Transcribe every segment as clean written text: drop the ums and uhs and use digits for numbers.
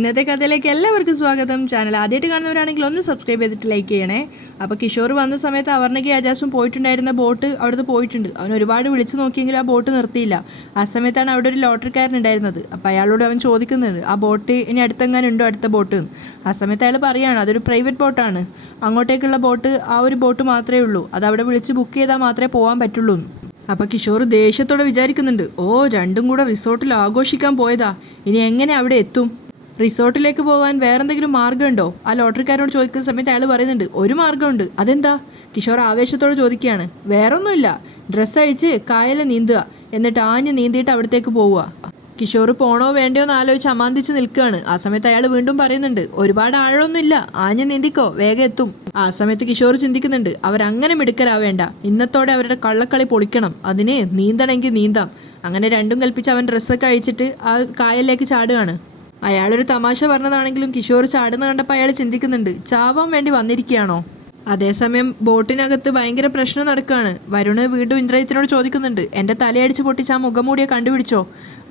ഇന്നത്തെ കഥയിലേക്ക് എല്ലാവർക്കും സ്വാഗതം. ചാനൽ ആദ്യമായിട്ട് കാണുന്നവരാണെങ്കിൽ ഒന്ന് സബ്സ്ക്രൈബ് ചെയ്തിട്ട് ലൈക്ക് ചെയ്യണേ. അപ്പോൾ കിഷോർ വന്ന സമയത്ത് അവർണയ്ക്ക് അജാസും പോയിട്ടുണ്ടായിരുന്ന ബോട്ട് അവിടുന്ന് പോയിട്ടുണ്ട്. അവൻ ഒരുപാട് വിളിച്ചു നോക്കിയെങ്കിലും ആ ബോട്ട് നിർത്തിയില്ല. ആ സമയത്താണ് അവിടെ ഒരു ലോട്ടറിക്കാരൻ ഉണ്ടായിരുന്നത്. അപ്പോൾ അയാളോട് അവൻ ചോദിക്കുന്നുണ്ട്, ആ ബോട്ട് ഇനി അടുത്തെങ്ങാനുണ്ടോ അടുത്ത ബോട്ട്. ആ സമയത്ത് അയാൾ പറയുകയാണ്, അതൊരു പ്രൈവറ്റ് ബോട്ടാണ്, അങ്ങോട്ടേക്കുള്ള ബോട്ട് ആ ഒരു ബോട്ട് മാത്രമേ ഉള്ളൂ, അത് അവിടെ വിളിച്ച് ബുക്ക് ചെയ്താൽ മാത്രമേ പോകാൻ പറ്റുള്ളൂ. അപ്പോൾ കിഷോർ ദേഷ്യത്തോടെ വിചാരിക്കുന്നുണ്ട്, രണ്ടും കൂടെ റിസോർട്ടിൽ ആഘോഷിക്കാൻ പോയതാ, ഇനി എങ്ങനെ അവിടെ എത്തും? റിസോർട്ടിലേക്ക് പോകാൻ വേറെന്തെങ്കിലും മാർഗ്ഗമുണ്ടോ? ആ ലോട്ടറിക്കാരോട് ചോദിക്കുന്ന സമയത്ത് അയാൾ പറയുന്നുണ്ട്, ഒരു മാർഗ്ഗമുണ്ട്. അതെന്താ? കിഷോർ ആവേശത്തോടെ ചോദിക്കുകയാണ്. വേറൊന്നുമില്ല, ഡ്രസ്സ് അഴിച്ച് കായൽ നീന്തുക, എന്നിട്ട് ആഞ്ഞ് നീന്തിയിട്ട് അവിടത്തേക്ക് പോവുക. കിഷോർ പോണോ വേണ്ടയോ എന്ന് ആലോചിച്ച് അമാന്തിച്ച് നിൽക്കുകയാണ്. ആ സമയത്ത് അയാൾ വീണ്ടും പറയുന്നുണ്ട്, ഒരുപാട് ആഴമൊന്നുമില്ല, ആഞ്ഞ് നീന്തിക്കോ, വേഗം എത്തും. ആ സമയത്ത് കിഷോർ ചിന്തിക്കുന്നുണ്ട്, അവരങ്ങനെ മിടുക്കലാവേണ്ട, ഇന്നത്തോടെ അവരുടെ കള്ളക്കളി പൊളിക്കണം, അതിന് നീന്തണമെങ്കിൽ നീന്താം. അങ്ങനെ രണ്ടും കൽപ്പിച്ച് അവൻ ഡ്രസ്സൊക്കെ അഴിച്ചിട്ട് ആ കായലിലേക്ക് ചാടുകയാണ്. അയാളൊരു തമാശ പറഞ്ഞതാണെങ്കിലും കിഷോർ ചാടുന്ന കണ്ടപ്പോൾ അയാൾ ചിന്തിക്കുന്നുണ്ട്, ചാവാൻ വേണ്ടി വന്നിരിക്കുകയാണോ? അതേസമയം ബോട്ടിനകത്ത് ഭയങ്കര പ്രശ്നം നടക്കുകയാണ്. വരുണ് വീണ്ടും ഇന്ദ്രജിത്തിനോട് ചോദിക്കുന്നുണ്ട്, എൻ്റെ തലയടിച്ച് പൊട്ടിച്ച് ആ മുഖംമൂടിയെ കണ്ടുപിടിച്ചോ?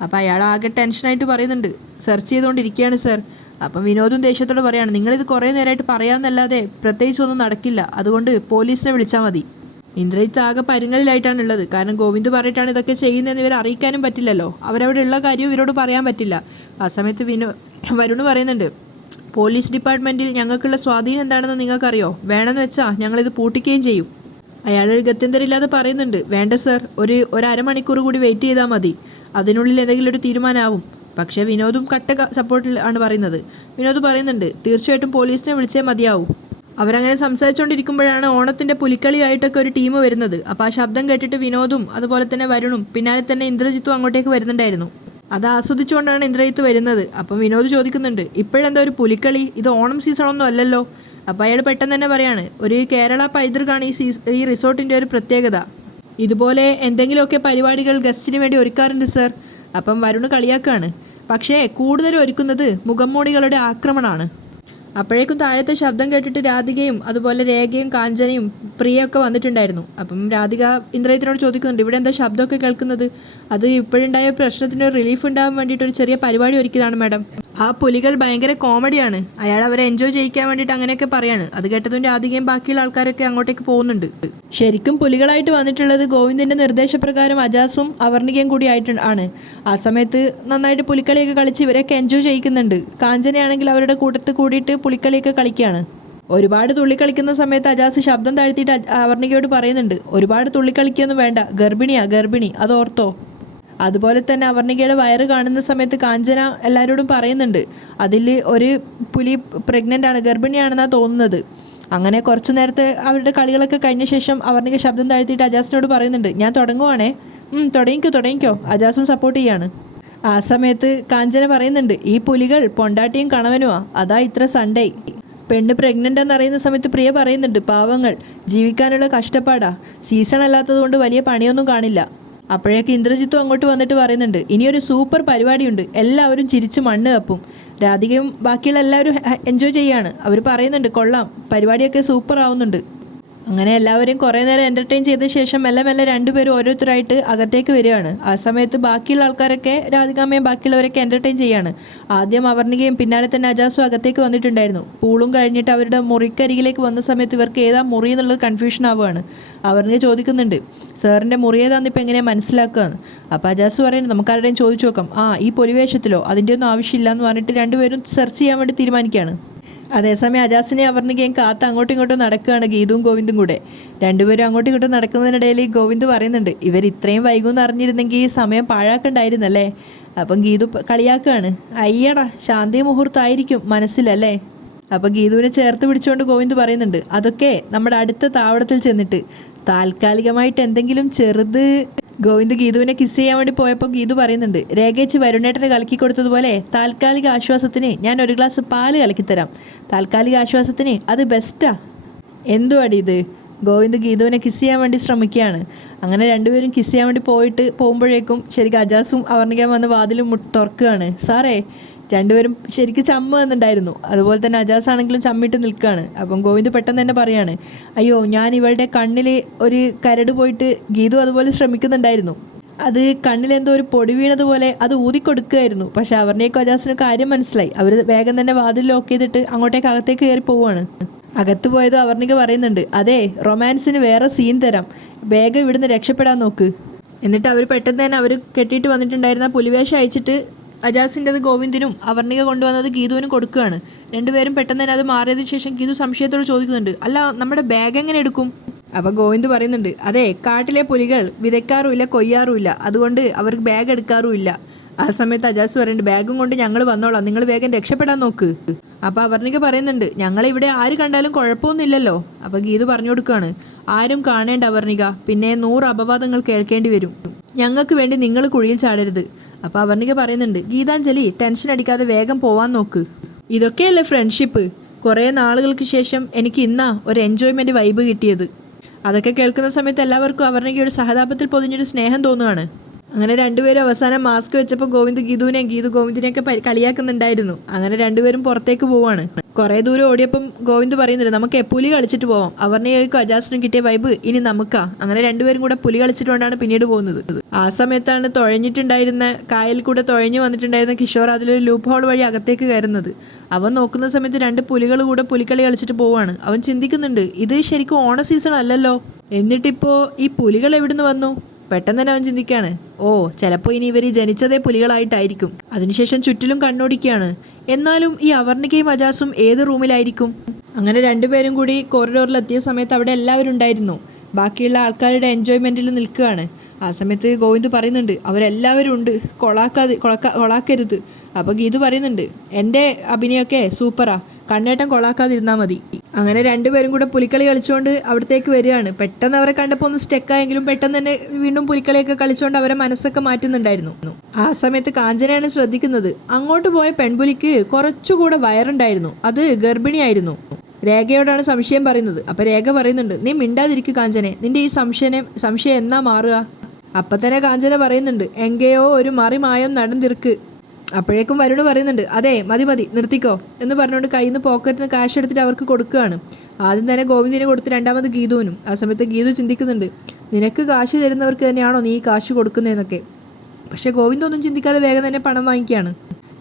അപ്പോൾ അയാൾ ആകെ ടെൻഷനായിട്ട് പറയുന്നുണ്ട്, സെർച്ച് ചെയ്തുകൊണ്ടിരിക്കുകയാണ് സർ. അപ്പം വിനോദും ദേഷ്യത്തോട് പറയാണ്, നിങ്ങളിത് കുറേ നേരമായിട്ട് പറയാമെന്നല്ലാതെ പ്രത്യേകിച്ചൊന്നും നടക്കില്ല, അതുകൊണ്ട് പോലീസിനെ വിളിച്ചാൽ മതി. ഇന്ദ്രജിത്ത് ആകെ പരുങ്ങലിലായിട്ടാണുള്ളത്. കാരണം ഗോവിന്ദ് പറഞ്ഞിട്ടാണ് ഇതൊക്കെ ചെയ്യുന്നതെന്ന് ഇവർ അറിയിക്കാനും പറ്റില്ലല്ലോ, അവരവിടെ ഉള്ള കാര്യവും ഇവരോട് പറയാൻ പറ്റില്ല. ആ സമയത്ത് വരുണ് പറയുന്നുണ്ട്, പോലീസ് ഡിപ്പാർട്ട്മെൻറ്റിൽ ഞങ്ങൾക്കുള്ള സ്വാധീനം എന്താണെന്ന് നിങ്ങൾക്കറിയോ? വേണമെന്ന് വെച്ചാൽ ഞങ്ങളിത് പൂട്ടിക്കുകയും ചെയ്യും. അയാളൊരു ഗത്യന്തരമില്ലാതെ പറയുന്നുണ്ട്, വേണ്ട സർ, ഒരു അരമണിക്കൂർ കൂടി വെയിറ്റ് ചെയ്താൽ മതി, അതിനുള്ളിൽ എന്തെങ്കിലും ഒരു തീരുമാനമാവും. പക്ഷേ വിനോദും കട്ട സപ്പോർട്ടിൽ ആണ് പറയുന്നത്. വിനോദ് പറയുന്നുണ്ട്, തീർച്ചയായിട്ടും പോലീസിനെ വിളിച്ചേ മതിയാവും. അവരങ്ങനെ സംസാരിച്ചുകൊണ്ടിരിക്കുമ്പോഴാണ് ഓണത്തിൻ്റെ പുലിക്കളിയായിട്ടൊക്കെ ഒരു ടീം വരുന്നത്. അപ്പോൾ ആ ശബ്ദം കേട്ടിട്ട് വിനോദും അതുപോലെ തന്നെ വരുണും പിന്നാലെ തന്നെ ഇന്ദ്രജിത്തും അങ്ങോട്ടേക്ക് വരുന്നുണ്ടായിരുന്നു. അത് ആസ്വദിച്ചുകൊണ്ടാണ് ഇന്ദ്രജിത്ത് വരുന്നത്. അപ്പം വിനോദ് ചോദിക്കുന്നുണ്ട്, ഇപ്പോഴെന്താ ഒരു പുലിക്കളി, ഇത് ഓണം സീസണൊന്നും അല്ലല്ലോ? അപ്പോൾ അയാൾ പെട്ടെന്ന് തന്നെ പറയാണ്, ഒരു കേരള പൈതൃകാണ് ഈ റിസോർട്ടിൻ്റെ ഒരു പ്രത്യേകത, ഇതുപോലെ എന്തെങ്കിലുമൊക്കെ പരിപാടികൾ ഗസ്റ്റിന് വേണ്ടി ഒരുക്കാറുണ്ട് സർ. അപ്പം വരുണ് കളിയാക്കാണ്. പക്ഷേ കൂടുതലും ഒരുക്കുന്നത് മുഖംമൂടികളുടെ ആക്രമണമാണ്. അപ്പോഴേക്കും താഴത്തെ ശബ്ദം കേട്ടിട്ട് രാധികയും അതുപോലെ രേഖയും കാഞ്ചനയും പ്രിയൊക്കെ വന്നിട്ടുണ്ടായിരുന്നു. അപ്പം രാധിക ഇന്ദ്രജിത്തിനോട് ചോദിക്കുന്നുണ്ട്, ഇവിടെ എന്താ ശബ്ദമൊക്കെ കേൾക്കുന്നത്? അത് ഇപ്പോഴുണ്ടായ പ്രശ്നത്തിന് റിലീഫ് ഉണ്ടാകാൻ വേണ്ടിയിട്ട് ഒരു ചെറിയ പരിപാടി ഒരുക്കിയതാണ് മാഡം. ആ പുലികൾ ഭയങ്കര കോമഡിയാണ്, അയാൾ അവരെ എൻജോയ് ചെയ്യിക്കാൻ വേണ്ടിയിട്ട് അങ്ങനെയൊക്കെ പറയാണ്. അത് കേട്ടതും രാധികയും ബാക്കിയുള്ള ആൾക്കാരൊക്കെ അങ്ങോട്ടേക്ക് പോകുന്നുണ്ട്. ശരിക്കും പുലികളായിട്ട് വന്നിട്ടുള്ളത് ഗോവിന്ദിൻ്റെ നിർദ്ദേശപ്രകാരം അജാസും അവർണികയും കൂടി ആണ്. ആ സമയത്ത് നന്നായിട്ട് പുലിക്കളിയൊക്കെ കളിച്ച് ഇവരൊക്കെ എൻജോയ് ചെയ്യിക്കുന്നുണ്ട്. കാഞ്ചനയാണെങ്കിൽ അവരുടെ കൂട്ടത്തിൽ കൂടിയിട്ട് പുലിക്കളിയൊക്കെ കളിക്കുകയാണ്. ഒരുപാട് തുള്ളിക്കളിക്കുന്ന സമയത്ത് അജാസ് ശബ്ദം താഴ്ത്തിയിട്ട് അവർണികയോട് പറയുന്നുണ്ട്, ഒരുപാട് തുള്ളിക്കളിക്കൊന്നും വേണ്ട, ഗർഭിണി, അത് ഓർത്തോ. അതുപോലെ തന്നെ അവർണികയുടെ വയറ് കാണുന്ന സമയത്ത് കാഞ്ചന എല്ലാവരോടും പറയുന്നുണ്ട്, അതിൽ ഒരു പുലി പ്രഗ്നൻ്റ് ആണ്, ഗർഭിണിയാണെന്നാണ് തോന്നുന്നത്. അങ്ങനെ കുറച്ചു നേരത്തെ അവരുടെ കളികളൊക്കെ കഴിഞ്ഞ ശേഷം അവർണിക ശബ്ദം താഴ്ത്തിയിട്ട് അജാസിനോട് പറയുന്നുണ്ട്, ഞാൻ തുടങ്ങുവാണേ. തുടങ്ങിക്കോ. അജാസും സപ്പോർട്ട് ചെയ്യാണ്. ആ സമയത്ത് കാഞ്ചന പറയുന്നുണ്ട്, ഈ പുലികൾ പൊണ്ടാട്ടിയും കണവനുമാ, അതാ ഇത്ര സൺഡേ. പെണ്ണ് പ്രഗ്നൻ്റ് എന്നറിയുന്ന സമയത്ത് പ്രിയ പറയുന്നുണ്ട്, പാവങ്ങൾ, ജീവിക്കാനുള്ള കഷ്ടപ്പാടാ, സീസൺ അല്ലാത്തത് കൊണ്ട് വലിയ പണിയൊന്നും കാണില്ല. അപ്പോഴേക്ക് ഇന്ദ്രജിത്തും അങ്ങോട്ട് വന്നിട്ട് പറയുന്നുണ്ട്, ഇനിയൊരു സൂപ്പർ പരിപാടിയുണ്ട്, എല്ലാവരും ചിരിച്ച് മണ്ണ് കപ്പും. രാധികയും ബാക്കിയുള്ള എല്ലാവരും എൻജോയ് ചെയ്യാണ്. അവർ പറയുന്നുണ്ട്, കൊള്ളാം, പരിപാടിയൊക്കെ സൂപ്പർ ആവുന്നുണ്ട്. അങ്ങനെ എല്ലാവരെയും കുറേ നേരം എൻ്റർടൈൻ ചെയ്ത ശേഷം മെല്ലെ മെല്ലെ രണ്ടുപേരും ഓരോരുത്തരായിട്ട് അകത്തേക്ക് വരികയാണ്. ആ സമയത്ത് ബാക്കിയുള്ള ആൾക്കാരൊക്കെ രാധികാമ്മയും ബാക്കിയുള്ളവരൊക്കെ എൻ്റർടൈൻ ചെയ്യാണ്. ആദ്യം അവർണികയും പിന്നാലെ തന്നെ അജാസും അകത്തേക്ക് വന്നിട്ടുണ്ടായിരുന്നു. പൂളും കഴിഞ്ഞിട്ട് അവരുടെ മുറിക്കരികിലേക്ക് വന്ന സമയത്ത് ഇവർക്ക് ഏതാ മുറി എന്നുള്ളത് കൺഫ്യൂഷൻ ആവുകയാണ്. അവർണിക ചോദിക്കുന്നുണ്ട്, സാറിൻ്റെ മുറി ഏതാണെന്ന് ഇപ്പം എങ്ങനെയാണ് മനസ്സിലാക്കുകയെന്ന്. അപ്പോൾ അജാസ് പറയുന്നത്, നമുക്കാരുടെയും ചോദിച്ചു നോക്കാം. ഈ പൊലിവേഷത്തിലോ അതിൻ്റെ ഒന്നും ആവശ്യമില്ല എന്ന് പറഞ്ഞിട്ട് രണ്ടുപേരും സെർച്ച് ചെയ്യാൻ വേണ്ടി തീരുമാനിക്കുകയാണ്. അതേസമയം അജാസിനെ അവർണികയും കാത്ത് അങ്ങോട്ടും ഇങ്ങോട്ടും നടക്കുകയാണ് ഗീതുവും ഗോവിന്ദും കൂടെ. രണ്ടുപേരും അങ്ങോട്ടും ഇങ്ങോട്ടും നടക്കുന്നതിനിടയിൽ ഗോവിന്ദ് പറയുന്നുണ്ട്, ഇവർ ഇത്രയും വൈകുമെന്ന് അറിഞ്ഞിരുന്നെങ്കിൽ ഈ സമയം പാഴാക്കണ്ടായിരുന്നല്ലേ. അപ്പം ഗീതു കളിയാക്കുകയാണ്, അയ്യടാ, ശാന്തി മുഹൂർത്തമായിരിക്കും മനസ്സിലല്ലേ. അപ്പം ഗീതുവിനെ ചേർത്ത് പിടിച്ചുകൊണ്ട് ഗോവിന്ദ് പറയുന്നുണ്ട്, അതൊക്കെ നമ്മുടെ അടുത്ത താവളത്തിൽ ചെന്നിട്ട് താൽക്കാലികമായിട്ട് എന്തെങ്കിലും ചെറുത്. ഗോവിന്ദ് ഗീതുവിനെ കിസ് ചെയ്യാൻ വേണ്ടി പോയപ്പോൾ ഗീതു പറയുന്നുണ്ട്, രേഖേച്ച് വരുണേട്ടനെ കലക്കി കൊടുത്തതുപോലെ താൽക്കാലിക ആശ്വാസത്തിന് ഞാൻ ഒരു ഗ്ലാസ് പാല് കലക്കിത്തരാം, താൽക്കാലിക ആശ്വാസത്തിന് അത് ബെസ്റ്റാ. എന്തുവാടി ഇത്? ഗോവിന്ദ് ഗീതുവിനെ കിസ് ചെയ്യാൻ വേണ്ടി ശ്രമിക്കുകയാണ്. അങ്ങനെ രണ്ടുപേരും കിസ് ചെയ്യാൻ വേണ്ടി പോകുമ്പോഴേക്കും ശരിക്കും അജാസും അവർണിക വന്ന് വാതിലും തുറക്കുകയാണ്. സാറേ, രണ്ടുപേരും ശരിക്കും ചമ്മ എന്നുണ്ടായിരുന്നു. അതുപോലെ തന്നെ അജാസ് ആണെങ്കിലും ചമ്മിട്ട് നിൽക്കുകയാണ്. അപ്പം ഗോവിന്ദ് പെട്ടെന്ന് തന്നെ പറയാണ്, അയ്യോ, ഞാൻ ഇവളുടെ കണ്ണിൽ ഒരു കരട് പോയിട്ട് ഗീതു അതുപോലെ ശ്രമിക്കുന്നുണ്ടായിരുന്നു. അത് കണ്ണിലെന്തോ ഒരു പൊടി വീണതുപോലെ അത് ഊതിക്കൊടുക്കുകയായിരുന്നു. പക്ഷെ അവർണയ്ക്കും അജാസിനും കാര്യം മനസ്സിലായി. അവർ വേഗം തന്നെ വാതിൽ ലോക്ക് ചെയ്തിട്ട് അങ്ങോട്ടേക്ക് അകത്തേക്ക് കയറി പോവുകയാണ്. അകത്ത് പോയത് അവർണിക പറയുന്നുണ്ട്, അതെ റൊമാൻസിന് വേറെ സീൻ തരാം, വേഗം ഇവിടുന്ന് രക്ഷപ്പെടാൻ നോക്ക്. എന്നിട്ട് അവർ പെട്ടെന്ന് തന്നെ അവർ കെട്ടിയിട്ട് വന്നിട്ടുണ്ടായിരുന്ന പുലിവേഷം അയച്ചിട്ട് അജാസിൻ്റെത് ഗോവിന്ദിനും അവർണിക കൊണ്ടുവന്നത് ഗീതുവിനും കൊടുക്കുകയാണ്. രണ്ടുപേരും പെട്ടെന്ന് തന്നെ അത് മാറിയതിനു ശേഷം ഗീതു സംശയത്തോട് ചോദിക്കുന്നുണ്ട്, അല്ല നമ്മുടെ ബാഗ് എങ്ങനെ എടുക്കും? അപ്പോൾ ഗോവിന്ദ് പറയുന്നുണ്ട്, അതെ കാട്ടിലെ പുലികൾ വിതയ്ക്കാറുമില്ല കൊയ്യാറുമില്ല, അതുകൊണ്ട് അവർക്ക് ബാഗ് എടുക്കാറുമില്ല. ആ സമയത്ത് അജാസ് പറയുന്നുണ്ട്, ബാഗും കൊണ്ട് ഞങ്ങൾ വന്നോളാം, നിങ്ങൾ വേഗം രക്ഷപ്പെടാൻ നോക്ക്. അപ്പോൾ അവർണിക പറയുന്നുണ്ട്, ഞങ്ങളിവിടെ ആര് കണ്ടാലും കുഴപ്പമൊന്നുമില്ലല്ലോ. അപ്പോൾ ഗീതു പറഞ്ഞു കൊടുക്കുകയാണ്, ആരും കാണേണ്ട അവർണിക, പിന്നെ 100 അപവാദങ്ങൾ കേൾക്കേണ്ടി വരും. ഞങ്ങൾക്ക് വേണ്ടി നിങ്ങൾ കുഴിയിൽ ചാടരുത്. അപ്പോൾ അവർണിക പറയുന്നുണ്ട്, ഗീതാഞ്ജലി ടെൻഷൻ അടിക്കാതെ വേഗം പോവാൻ നോക്ക്. ഇതൊക്കെയല്ലേ ഫ്രണ്ട്ഷിപ്പ്. കുറേ നാളുകൾക്ക് ശേഷം എനിക്ക് ഇന്നാ ഒരു എൻജോയ്മെൻറ്റ് വൈബ് കിട്ടിയത്. അതൊക്കെ കേൾക്കുന്ന സമയത്ത് എല്ലാവർക്കും അവർണികയുടെ സഹതാപത്തിൽ പൊതിഞ്ഞൊരു സ്നേഹം തോന്നുകയാണ്. അങ്ങനെ രണ്ടുപേരും അവസാനം മാസ്ക് വെച്ചപ്പോൾ ഗോവിന്ദ് ഗീതുവിനെയും ഗീതു ഗോവിന്ദിനെയൊക്കെ കളിയാക്കുന്നുണ്ടായിരുന്നു. അങ്ങനെ രണ്ടുപേരും പുറത്തേക്ക് പോവാണ്. കുറേ ദൂരം ഓടിയപ്പം ഗോവിന്ദ് പറയുന്നുണ്ട്, നമുക്ക് പുലി കളിച്ചിട്ട് പോവാം. അവർണികയ്ക്കും അജാസിനും കിട്ടിയ വൈബ് ഇനി നമുക്കാ. അങ്ങനെ രണ്ടുപേരും കൂടെ പുലി കളിച്ചിട്ടുകൊണ്ടാണ് പിന്നീട് പോകുന്നത്. ആ സമയത്താണ് തുഴഞ്ഞിട്ടുണ്ടായിരുന്ന കായൽ കൂടെ തുഴഞ്ഞു വന്നിട്ടുണ്ടായിരുന്ന കിഷോർ അതിലൊരു ലൂപ്പ് ഹോൾ വഴി അകത്തേക്ക് കയറുന്നത്. അവൻ നോക്കുന്ന സമയത്ത് 2 പുലികൾ കൂടെ പുലിക്കളി കളിച്ചിട്ട് പോവാണ്. അവൻ ചിന്തിക്കുന്നുണ്ട്, ഇത് ശരിക്കും ഓണ സീസൺ അല്ലല്ലോ, എന്നിട്ടിപ്പോൾ ഈ പുലികൾ എവിടുന്ന് വന്നു? പെട്ടെന്ന് തന്നെ അവൻ ചിന്തിക്കുകയാണ്, ഓ ചിലപ്പോൾ ഇനി ഇവർ ജനിച്ചതേ പുലികളായിട്ടായിരിക്കും. അതിനുശേഷം ചുറ്റിലും കണ്ണോടിക്കുകയാണ്. എന്നാലും ഈ അവർണികയും അജാസും ഏത് റൂമിലായിരിക്കും? അങ്ങനെ രണ്ടുപേരും കൂടി കോറിഡോറിൽ എത്തിയ സമയത്ത് അവിടെ എല്ലാവരും ഉണ്ടായിരുന്നു. ബാക്കിയുള്ള ആൾക്കാരുടെ എൻജോയ്മെൻറ്റിൽ നിൽക്കുകയാണ്. ആ സമയത്ത് ഗോവിന്ദ് പറയുന്നുണ്ട്, അവരെല്ലാവരും ഉണ്ട്, കൊളാക്കരുത്. അപ്പോൾ ഗീതു പറയുന്നുണ്ട്, എൻ്റെ അഭിനയമൊക്കെ സൂപ്പറാ, കണ്ണേട്ടം കൊളാക്കാതിരുന്നാൽ മതി. അങ്ങനെ രണ്ടുപേരും കൂടെ പുലിക്കളി കളിച്ചുകൊണ്ട് അവിടത്തേക്ക് വരികയാണ്. പെട്ടെന്ന് അവരെ കണ്ടപ്പോൾ ഒന്ന് സ്റ്റെക്കായെങ്കിലും പെട്ടെന്ന് തന്നെ വീണ്ടും പുലിക്കളിയൊക്കെ കളിച്ചുകൊണ്ട് അവരെ മനസ്സൊക്കെ മാറ്റുന്നുണ്ടായിരുന്നു. ആ സമയത്ത് കാഞ്ചനയാണ് ശ്രദ്ധിക്കുന്നത്, അങ്ങോട്ട് പോയ പെൺപുലിക്ക് കുറച്ചുകൂടെ വയറുണ്ടായിരുന്നു, അത് ഗർഭിണിയായിരുന്നു. രേഖയോടാണ് സംശയം പറയുന്നത്. അപ്പോൾ രേഖ പറയുന്നുണ്ട്, നീ മിണ്ടാതിരിക്കുക കാഞ്ചനെ, നിന്റെ ഈ സംശയം എന്നാ മാറുക? അപ്പം തന്നെ കാഞ്ചന പറയുന്നുണ്ട്, എങ്കയോ ഒരു മറിമായം നടന്നിർക്ക്. അപ്പോഴേക്കും വരുണ് പറയുന്നുണ്ട്, അതെ മതി നിർത്തിക്കോ എന്ന് പറഞ്ഞുകൊണ്ട് കയ്യിൽ നിന്ന് പോക്കറ്റിൽ നിന്ന് കാശ് എടുത്തിട്ട് അവർക്ക് കൊടുക്കുകയാണ്. ആദ്യം തന്നെ ഗോവിന്ദിനെ കൊടുത്ത് രണ്ടാമത് ഗീതുവിനും. ആ സമയത്ത് ഗീതു ചിന്തിക്കുന്നുണ്ട്, നിനക്ക് കാശ് തരുന്നവർക്ക് തന്നെയാണോ നീ കാശ് കൊടുക്കുന്നതെന്നൊക്കെ. പക്ഷേ ഗോവിന്ദൊന്നും ചിന്തിക്കാതെ വേഗം തന്നെ പണം വാങ്ങിക്കുകയാണ്.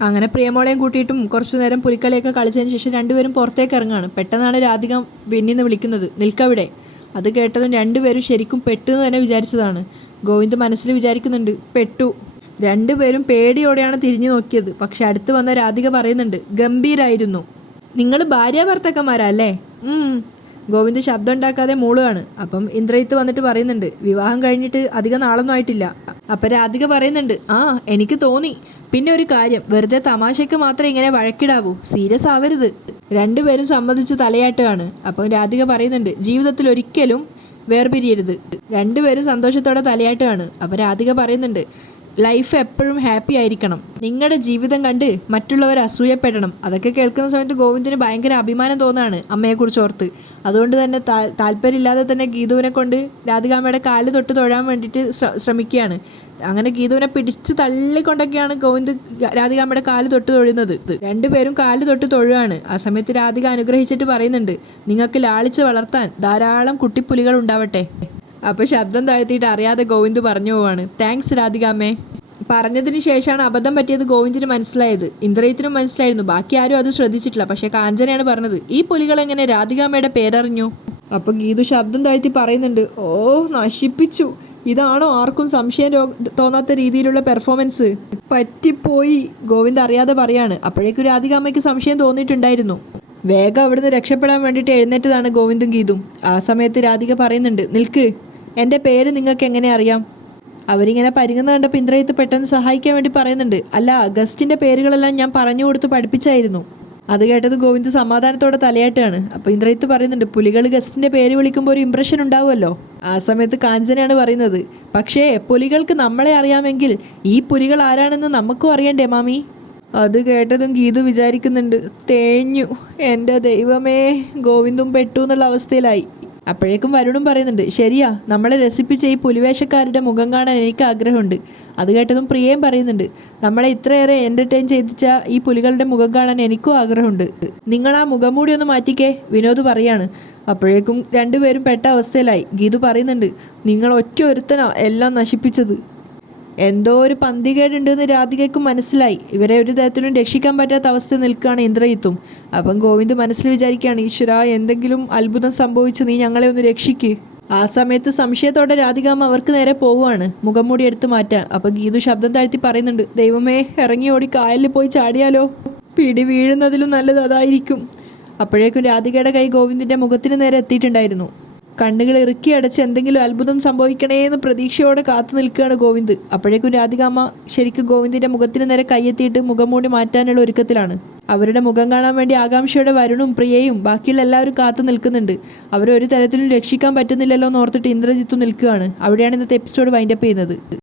അങ്ങനെ പ്രിയമോളെയും കൂട്ടിയിട്ടും കുറച്ചു നേരം പുലിക്കളിയൊക്കെ കളിച്ചതിന് ശേഷം രണ്ടുപേരും പുറത്തേക്ക് ഇറങ്ങുകയാണ്. പെട്ടെന്നാണ് രാധിക പിന്നീന്ന് വിളിക്കുന്നത്, നിൽക്കവിടെ. അത് കേട്ടതും രണ്ടുപേരും ശരിക്കും പെട്ടു എന്ന് തന്നെ വിചാരിച്ചതാണ്. ഗോവിന്ദ് മനസ്സിൽ വിചാരിക്കുന്നുണ്ട്, പെട്ടു. രണ്ടുപേരും പേടിയോടെയാണ് തിരിഞ്ഞു നോക്കിയത്. പക്ഷെ അടുത്ത് വന്ന രാധിക പറയുന്നുണ്ട്, ഗംഭീരായിരുന്നു. നിങ്ങൾ ഭാര്യ ഭർത്താക്കന്മാരല്ലേ? ഗോവിന്ദ് ശബ്ദം ഉണ്ടാക്കാതെ മൂളുകയാണ്. അപ്പം ഇന്ദ്രജിത്ത് വന്നിട്ട് പറയുന്നുണ്ട്, വിവാഹം കഴിഞ്ഞിട്ട് അധികം നാളൊന്നും ആയിട്ടില്ല. അപ്പം രാധിക പറയുന്നുണ്ട്, ആ എനിക്ക് തോന്നി. പിന്നെ ഒരു കാര്യം, വെറുതെ തമാശയ്ക്ക് മാത്രം ഇങ്ങനെ വഴക്കിടാവൂ, സീരിയസ് ആവരുത്. രണ്ടുപേരും സമ്മതിച്ച് തലയാട്ടുകയാണ്. അപ്പം രാധിക പറയുന്നുണ്ട്, ജീവിതത്തിൽ ഒരിക്കലും വേർപിരിയരുത്. രണ്ടുപേരും സന്തോഷത്തോടെ തലയാട്ടുകയാണ്. അപ്പം രാധിക പറയുന്നുണ്ട്, ലൈഫ് എപ്പോഴും ഹാപ്പി ആയിരിക്കണം, നിങ്ങളുടെ ജീവിതം കണ്ട് മറ്റുള്ളവർ അസൂയപ്പെടണം. അതൊക്കെ കേൾക്കുന്ന സമയത്ത് ഗോവിന്ദിന് ഭയങ്കര അഭിമാനം തോന്നുകയാണ് അമ്മയെക്കുറിച്ച് ഓർത്ത്. അതുകൊണ്ട് തന്നെ താല്പര്യമില്ലാതെ തന്നെ ഗീതുവിനെ കൊണ്ട് രാധികാമ്മയുടെ കാല് തൊട്ട് തൊഴാൻ വേണ്ടിയിട്ട് ശ്രമിക്കുകയാണ്. അങ്ങനെ ഗീതുവിനെ പിടിച്ച് തള്ളിക്കൊണ്ടൊക്കെയാണ് ഗോവിന്ദ് രാധികാമ്മയുടെ കാല് തൊട്ട് തൊഴുന്നത്. രണ്ടുപേരും കാല് തൊട്ട് തൊഴുകയാണ്. ആ സമയത്ത് രാധിക അനുഗ്രഹിച്ചിട്ട് പറയുന്നുണ്ട്, നിങ്ങൾക്ക് ലാളിച്ച് വളർത്താൻ ധാരാളം കുട്ടിപ്പുലികൾ ഉണ്ടാവട്ടെ. അപ്പോൾ ശബ്ദം താഴ്ത്തിയിട്ട് അറിയാതെ ഗോവിന്ദ് പറഞ്ഞു പോവാണ്, താങ്ക്സ് രാധികാമ്മേ. പറഞ്ഞതിന് ശേഷമാണ് അബദ്ധം പറ്റിയത് ഗോവിന്ദിന് മനസ്സിലായത്. ഇന്ദ്രജിത്തിനും മനസ്സിലായിരുന്നു, ബാക്കി ആരും അത് ശ്രദ്ധിച്ചിട്ടില്ല. പക്ഷേ കാഞ്ചനയാണ് പറഞ്ഞത്, ഈ പുലികൾ എങ്ങനെ രാധികാമ്മയുടെ പേരറിഞ്ഞു? അപ്പോൾ ഗീതു ശബ്ദം താഴ്ത്തി പറയുന്നുണ്ട്, ഓ നശിപ്പിച്ചു, ഇതാണോ ആർക്കും സംശയം തോന്നാത്ത രീതിയിലുള്ള പെർഫോമൻസ്? പറ്റിപ്പോയി, ഗോവിന്ദ് അറിയാതെ പറയാണ്. അപ്പോഴേക്കും രാധികാമ്മയ്ക്ക് സംശയം തോന്നിയിട്ടുണ്ടായിരുന്നു. വേഗം അവിടുന്ന് രക്ഷപ്പെടാൻ വേണ്ടിയിട്ട് എഴുന്നേറ്റതാണ് ഗോവിന്ദും ഗീതും. ആ സമയത്ത് രാധിക പറയുന്നുണ്ട്, നിൽക്ക്, എൻ്റെ പേര് നിങ്ങൾക്ക് എങ്ങനെ അറിയാം? അവരിങ്ങനെ പരിങ്ങുന്ന കണ്ടപ്പോൾ ഇന്ദ്രജിത്ത് പെട്ടെന്ന് സഹായിക്കാൻ വേണ്ടി പറയുന്നുണ്ട്, അല്ല ഗസ്റ്റിൻ്റെ പേരുകളെല്ലാം ഞാൻ പറഞ്ഞു കൊടുത്ത് പഠിപ്പിച്ചായിരുന്നു. അത് കേട്ടത് ഗോവിന്ദ് സമാധാനത്തോടെ തലയാട്ടാണ്. അപ്പോൾ ഇന്ദ്രജിത്ത് പറയുന്നുണ്ട്, പുലികൾ ഗസ്റ്റിൻ്റെ പേര് വിളിക്കുമ്പോൾ ഒരു ഇംപ്രഷൻ ഉണ്ടാവുമല്ലോ. ആ സമയത്ത് കാഞ്ചനയാണ് പറയുന്നത്, പക്ഷേ പുലികൾക്ക് നമ്മളെ അറിയാമെങ്കിൽ ഈ പുലികൾ ആരാണെന്ന് നമുക്കും അറിയണ്ടേ മാമി? അത് കേട്ടതും ഗീതു വിചാരിക്കുന്നുണ്ട്, തേഞ്ഞു, എൻ്റെ ദൈവമേ, ഗോവിന്ദും പെട്ടു എന്നുള്ള അവസ്ഥയിലായി. അപ്പോഴേക്കും വരുണും പറയുന്നുണ്ട്, ശരിയാ, നമ്മളെ രസിപ്പിച്ച ഈ പുലിവേഷക്കാരുടെ മുഖം കാണാൻ എനിക്ക് ആഗ്രഹമുണ്ട്. അത് കേട്ടതും പ്രിയയും പറയുന്നുണ്ട്, നമ്മളെ ഇത്രയേറെ എൻ്റർടൈൻ ചെയ്യിച്ച ഈ പുലികളുടെ മുഖം കാണാൻ എനിക്കും ആഗ്രഹമുണ്ട്. നിങ്ങൾ ആ മുഖം മൂടി ഒന്ന് മാറ്റിക്കേ, വിനോദ് പറയാണ്. അപ്പോഴേക്കും രണ്ടുപേരും പെട്ട അവസ്ഥയിലായി. ഗീതു പറയുന്നുണ്ട്, നിങ്ങൾ ഒറ്റ ഒരുത്തനാ എല്ലാം നശിപ്പിച്ചത്. എന്തോ ഒരു പന്തികേടുണ്ടെന്ന് രാധികയ്ക്ക് മനസ്സിലായി. ഇവരെ ഒരു തരത്തിലും രക്ഷിക്കാൻ പറ്റാത്ത അവസ്ഥ നിൽക്കുകയാണ് ഇന്ദ്രജിത്തും. അപ്പം ഗോവിന്ദ് മനസ്സിൽ വിചാരിക്കുകയാണ്, ഈശ്വര, എന്തെങ്കിലും അത്ഭുതം സംഭവിച്ച് നീ ഞങ്ങളെ ഒന്ന് രക്ഷിക്ക്. ആ സമയത്ത് സംശയത്തോടെ രാധികാമ്മ അവർക്ക് നേരെ പോവുകയാണ്, മുഖം മൂടി എടുത്ത് മാറ്റാൻ. അപ്പം ഗീതു ശബ്ദം താഴ്ത്തി പറയുന്നുണ്ട്, ദൈവമേ, ഇറങ്ങി ഓടി കായലിൽ പോയി ചാടിയാലോ? പിടി വീഴുന്നതിലും നല്ലത് അതായിരിക്കും. അപ്പോഴേക്കും രാധികയുടെ കൈ ഗോവിന്ദിൻ്റെ മുഖത്തിന് നേരെ എത്തിയിട്ടുണ്ടായിരുന്നു. കണ്ണുകൾ ഇറുക്കി അടച്ച് എന്തെങ്കിലും അത്ഭുതം സംഭവിക്കണേ എന്ന് പ്രതീക്ഷയോടെ കാത്തു നിൽക്കുകയാണ് ഗോവിന്ദ്. അപ്പോഴേക്കും രാധികാമ്മ ശരിക്കും ഗോവിന്ദിൻ്റെ മുഖത്തിന് നേരെ കൈയെത്തിയിട്ട് മുഖം മൂടി മാറ്റാനുള്ള ഒരുക്കത്തിലാണ്. അവരുടെ മുഖം കാണാൻ വേണ്ടി ആകാംക്ഷയോടെ വരുണും പ്രിയയും ബാക്കിയുള്ള എല്ലാവരും കാത്തു നിൽക്കുന്നുണ്ട്. അവരെ ഒരു തരത്തിലും രക്ഷിക്കാൻ പറ്റുന്നില്ലല്ലോ എന്ന് ഓർത്തിട്ട് ഇന്ദ്രജിത്തും നിൽക്കുകയാണ്. അവിടെയാണ് ഇന്നത്തെ എപ്പിസോഡ് വൈൻഡപ്പ് ചെയ്യുന്നത്.